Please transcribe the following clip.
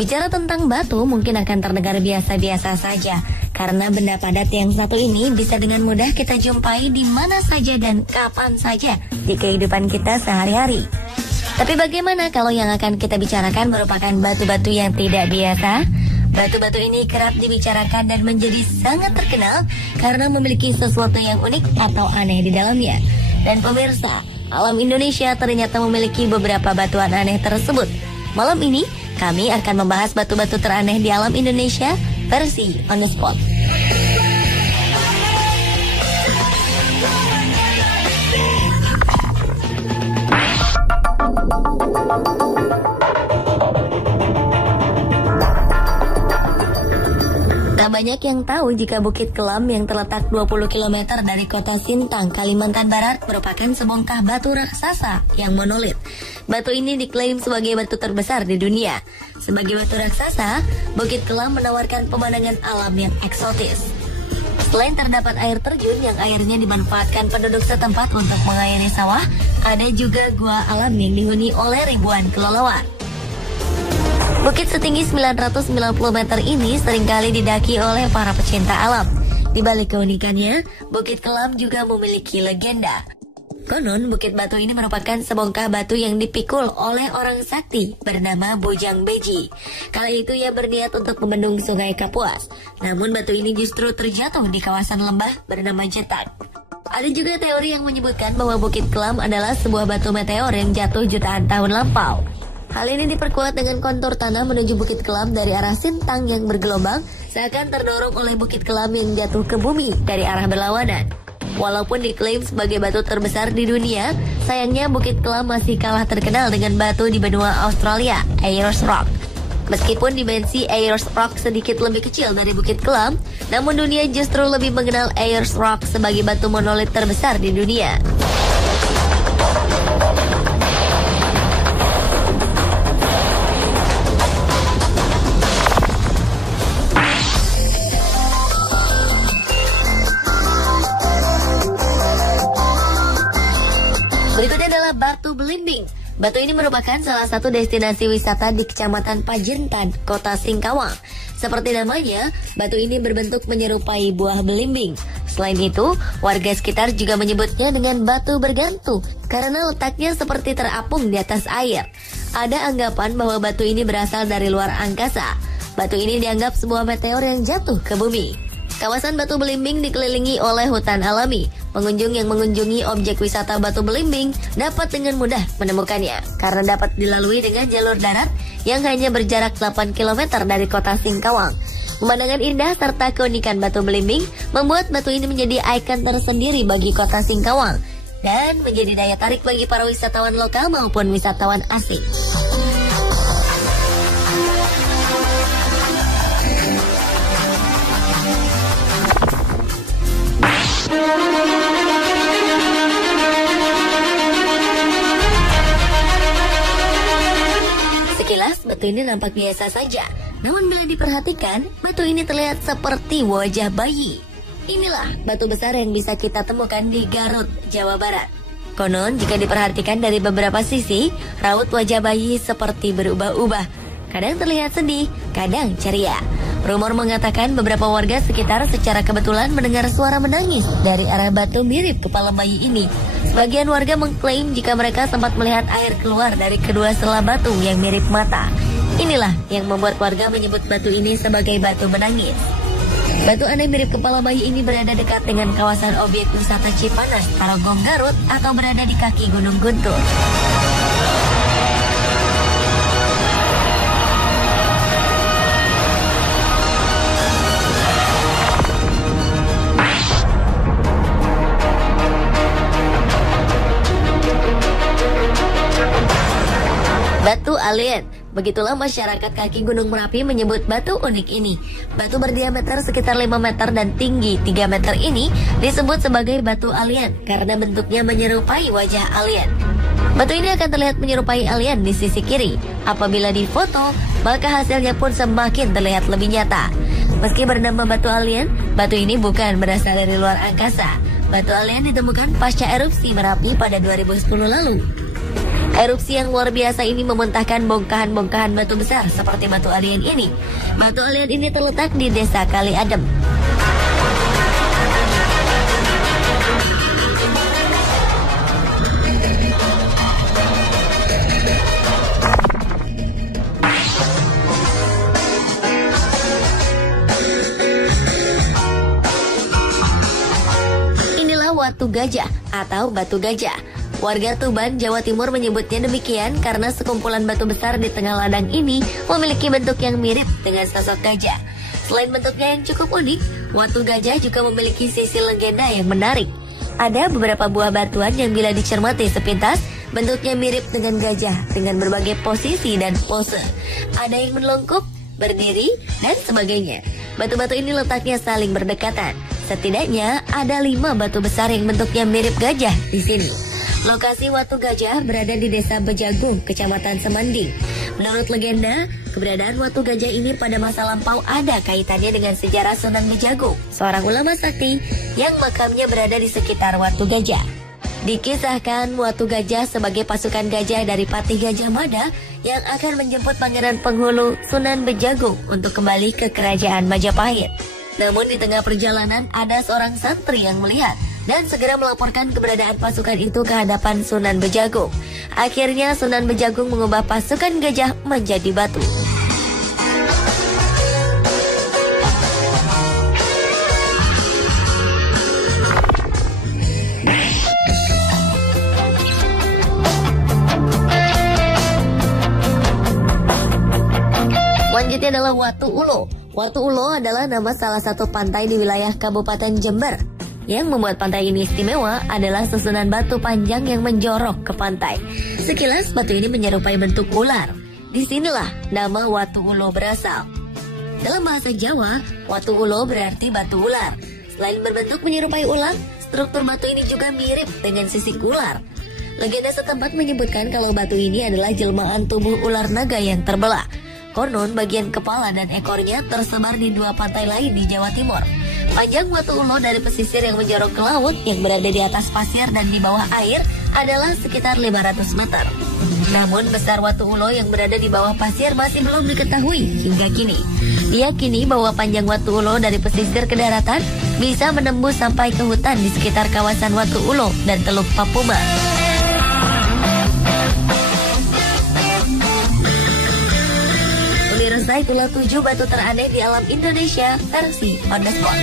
Bicara tentang batu mungkin akan terdengar biasa-biasa saja, karena benda padat yang satu ini bisa dengan mudah kita jumpai di mana saja dan kapan saja di kehidupan kita sehari-hari. Tapi bagaimana kalau yang akan kita bicarakan merupakan batu-batu yang tidak biasa? Batu-batu ini kerap dibicarakan dan menjadi sangat terkenal karena memiliki sesuatu yang unik atau aneh di dalamnya. Dan pemirsa, alam Indonesia ternyata memiliki beberapa batuan aneh tersebut. Malam ini, kami akan membahas batu-batu teraneh di alam Indonesia versi On The Spot. Tak banyak yang tahu jika Bukit Kelam yang terletak 20 km dari kota Sintang, Kalimantan Barat merupakan sebongkah batu raksasa yang monolit. Batu ini diklaim sebagai batu terbesar di dunia. Sebagai batu raksasa, Bukit Kelam menawarkan pemandangan alam yang eksotis. Selain terdapat air terjun yang airnya dimanfaatkan penduduk setempat untuk mengairi sawah, ada juga gua alam yang dihuni oleh ribuan kelelawar. Bukit setinggi 990 meter ini seringkali didaki oleh para pecinta alam. Di balik keunikannya, Bukit Kelam juga memiliki legenda. Konon, Bukit Batu ini merupakan sebongkah batu yang dipikul oleh orang sakti bernama Bojang Beji. Kala itu ia berniat untuk membendung sungai Kapuas. Namun batu ini justru terjatuh di kawasan lembah bernama Jetak. Ada juga teori yang menyebutkan bahwa Bukit Kelam adalah sebuah batu meteor yang jatuh jutaan tahun lampau. Hal ini diperkuat dengan kontur tanah menuju Bukit Kelam dari arah Sintang yang bergelombang, seakan terdorong oleh Bukit Kelam yang jatuh ke bumi dari arah berlawanan. Walaupun diklaim sebagai batu terbesar di dunia, sayangnya Bukit Kelam masih kalah terkenal dengan batu di benua Australia, Ayers Rock. Meskipun dimensi Ayers Rock sedikit lebih kecil dari Bukit Kelam, namun dunia justru lebih mengenal Ayers Rock sebagai batu monolit terbesar di dunia. Berikutnya adalah Batu Belimbing. Batu ini merupakan salah satu destinasi wisata di Kecamatan Pajintan, Kota Singkawang. Seperti namanya, batu ini berbentuk menyerupai buah belimbing. Selain itu, warga sekitar juga menyebutnya dengan batu bergantung karena letaknya seperti terapung di atas air. Ada anggapan bahwa batu ini berasal dari luar angkasa. Batu ini dianggap sebuah meteor yang jatuh ke bumi. Kawasan Batu Belimbing dikelilingi oleh hutan alami. Pengunjung yang mengunjungi objek wisata Batu Belimbing dapat dengan mudah menemukannya karena dapat dilalui dengan jalur darat yang hanya berjarak 8 km dari kota Singkawang. Pemandangan indah serta keunikan Batu Belimbing membuat batu ini menjadi ikon tersendiri bagi kota Singkawang dan menjadi daya tarik bagi para wisatawan lokal maupun wisatawan asing. Sekilas batu ini nampak biasa saja, namun bila diperhatikan, batu ini terlihat seperti wajah bayi. Inilah batu besar yang bisa kita temukan di Garut, Jawa Barat. Konon jika diperhatikan dari beberapa sisi, raut wajah bayi seperti berubah-ubah. Kadang terlihat sedih, kadang ceria. Rumor mengatakan beberapa warga sekitar secara kebetulan mendengar suara menangis dari arah batu mirip kepala bayi ini. Sebagian warga mengklaim jika mereka sempat melihat air keluar dari kedua sela batu yang mirip mata. Inilah yang membuat warga menyebut batu ini sebagai batu menangis. Batu aneh mirip kepala bayi ini berada dekat dengan kawasan objek wisata Cipanas, Tarogong, Garut atau berada di kaki Gunung Guntur. Batu alien. Begitulah masyarakat kaki Gunung Merapi menyebut batu unik ini. Batu berdiameter sekitar 5 meter dan tinggi 3 meter ini disebut sebagai batu alien karena bentuknya menyerupai wajah alien. Batu ini akan terlihat menyerupai alien di sisi kiri. Apabila difoto, maka hasilnya pun semakin terlihat lebih nyata. Meski bernama batu alien, batu ini bukan berasal dari luar angkasa. Batu alien ditemukan pasca erupsi Merapi pada 2010 lalu. Erupsi yang luar biasa ini memuntahkan bongkahan-bongkahan batu besar seperti batu alien ini. Batu alien ini terletak di Desa Kali Adem. Inilah Watu Gajah atau Batu Gajah. Warga Tuban, Jawa Timur menyebutnya demikian karena sekumpulan batu besar di tengah ladang ini memiliki bentuk yang mirip dengan sosok gajah. Selain bentuknya yang cukup unik, Watu Gajah juga memiliki sisi legenda yang menarik. Ada beberapa buah batuan yang bila dicermati sepintas, bentuknya mirip dengan gajah dengan berbagai posisi dan pose. Ada yang melungkup, berdiri, dan sebagainya. Batu-batu ini letaknya saling berdekatan. Setidaknya ada 5 batu besar yang bentuknya mirip gajah di sini. Lokasi Watu Gajah berada di Desa Bejagung, Kecamatan Semanding. Menurut legenda, keberadaan Watu Gajah ini pada masa lampau ada kaitannya dengan sejarah Sunan Bejagung, seorang ulama sakti yang makamnya berada di sekitar Watu Gajah. Dikisahkan Watu Gajah sebagai pasukan gajah dari Patih Gajah Mada yang akan menjemput Pangeran Penghulu Sunan Bejagung untuk kembali ke Kerajaan Majapahit. Namun di tengah perjalanan ada seorang santri yang melihat dan segera melaporkan keberadaan pasukan itu ke hadapan Sunan Bejagung. Akhirnya Sunan Bejagung mengubah pasukan gajah menjadi batu. Selanjutnya adalah Watu Ulo. Watu Ulo adalah nama salah satu pantai di wilayah Kabupaten Jember. Yang membuat pantai ini istimewa adalah susunan batu panjang yang menjorok ke pantai. Sekilas batu ini menyerupai bentuk ular. Disinilah nama Watu Ulo berasal. Dalam bahasa Jawa, Watu Ulo berarti batu ular. Selain berbentuk menyerupai ular, struktur batu ini juga mirip dengan sisik ular. Legenda setempat menyebutkan kalau batu ini adalah jelmaan tubuh ular naga yang terbelah. Konon bagian kepala dan ekornya tersebar di 2 pantai lain di Jawa Timur. Panjang Watu Ulo dari pesisir yang menjorok ke laut yang berada di atas pasir dan di bawah air adalah sekitar 500 meter. Namun besar Watu Ulo yang berada di bawah pasir masih belum diketahui hingga kini. Diyakini bahwa panjang Watu Ulo dari pesisir ke daratan bisa menembus sampai ke hutan di sekitar kawasan Watu Ulo dan Teluk Papuma. Pemirsa, itulah 7 batu teraneh di alam Indonesia versi On The Spot.